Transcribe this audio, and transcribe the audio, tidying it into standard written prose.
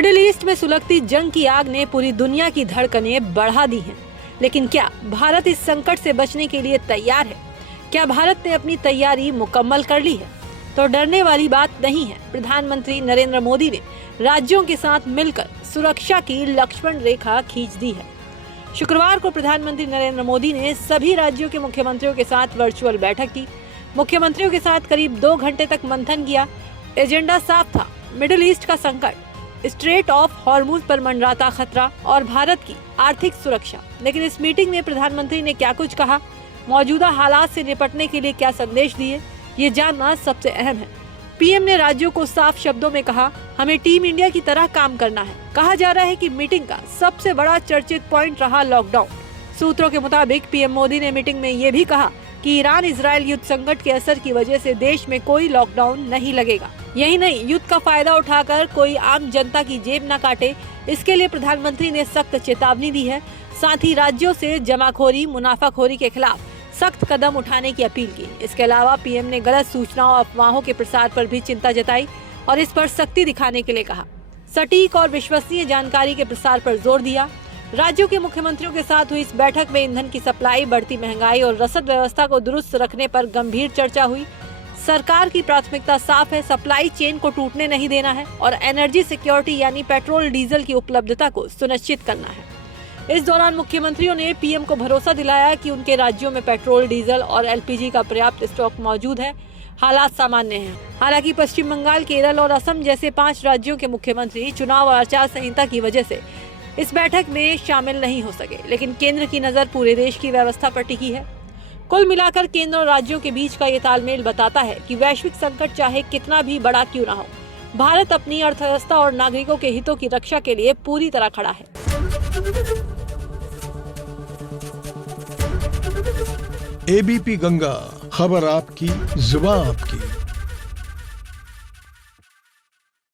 Middle east में सुलगती जंग की आग ने पूरी दुनिया की धड़कनें बढ़ा दी हैं। लेकिन क्या भारत इस संकट से बचने के लिए तैयार है? क्या भारत ने अपनी तैयारी मुकम्मल कर ली है? तो डरने वाली बात नहीं है। प्रधानमंत्री नरेंद्र मोदी ने राज्यों के साथ मिलकर सुरक्षा की लक्ष्मण रेखा खींच दी है। शुक्रवार को प्रधानमंत्री नरेंद्र मोदी ने सभी राज्यों के मुख्यमंत्रियों के साथ वर्चुअल बैठक की। मुख्यमंत्रियों के साथ करीब 2 घंटे तक मंथन किया। एजेंडा साफ था, मिडिल ईस्ट का संकट, स्ट्रेट ऑफ हॉर्मुज पर मंडराता खतरा और भारत की आर्थिक सुरक्षा। लेकिन इस मीटिंग में प्रधानमंत्री ने क्या कुछ कहा, मौजूदा हालात से निपटने के लिए क्या संदेश दिए, ये जानना सबसे अहम है। पीएम ने राज्यों को साफ शब्दों में कहा, हमें टीम इंडिया की तरह काम करना है। कहा जा रहा है कि मीटिंग का सबसे बड़ा चर्चित पॉइंट रहा लॉकडाउन। सूत्रों के मुताबिक पीएम मोदी ने मीटिंग में ये भी कहा कि ईरान इजरायल युद्ध संकट के असर की वजह से देश में कोई लॉकडाउन नहीं लगेगा। यही नहीं, युद्ध का फायदा उठाकर कोई आम जनता की जेब न काटे, इसके लिए प्रधानमंत्री ने सख्त चेतावनी दी है। साथ ही राज्यों से जमाखोरी, मुनाफाखोरी के खिलाफ सख्त कदम उठाने की अपील की। इसके अलावा पीएम ने गलत सूचनाओं, अफवाहों के प्रसार पर भी चिंता जताई और इस पर सख्ती दिखाने के लिए कहा। सटीक और विश्वसनीय जानकारी के प्रसार पर जोर दिया। राज्यों के मुख्यमंत्रियों के साथ हुई इस बैठक में ईंधन की सप्लाई, बढ़ती महंगाई और रसद व्यवस्था को दुरुस्त रखने पर गंभीर चर्चा हुई। सरकार की प्राथमिकता साफ है, सप्लाई चेन को टूटने नहीं देना है और एनर्जी सिक्योरिटी यानी पेट्रोल डीजल की उपलब्धता को सुनिश्चित करना है। इस दौरान मुख्यमंत्रियों ने पीएम को भरोसा दिलाया कि उनके राज्यों में पेट्रोल, डीजल और एलपीजी का पर्याप्त स्टॉक मौजूद है। हालात सामान्य हैं। हालांकि पश्चिम बंगाल, केरल और असम जैसे 5 राज्यों के मुख्यमंत्री चुनाव और आचार संहिता की वजह से इस बैठक में शामिल नहीं हो सके। लेकिन केंद्र की नजर पूरे देश की व्यवस्था पर टिकी है। कुल मिलाकर केंद्र और राज्यों के बीच का ये तालमेल बताता है कि वैश्विक संकट चाहे कितना भी बड़ा क्यों ना हो, भारत अपनी अर्थव्यवस्था और नागरिकों के हितों की रक्षा के लिए पूरी तरह खड़ा है। एबीपी गंगा, खबर आपकी, जुबान आपकी।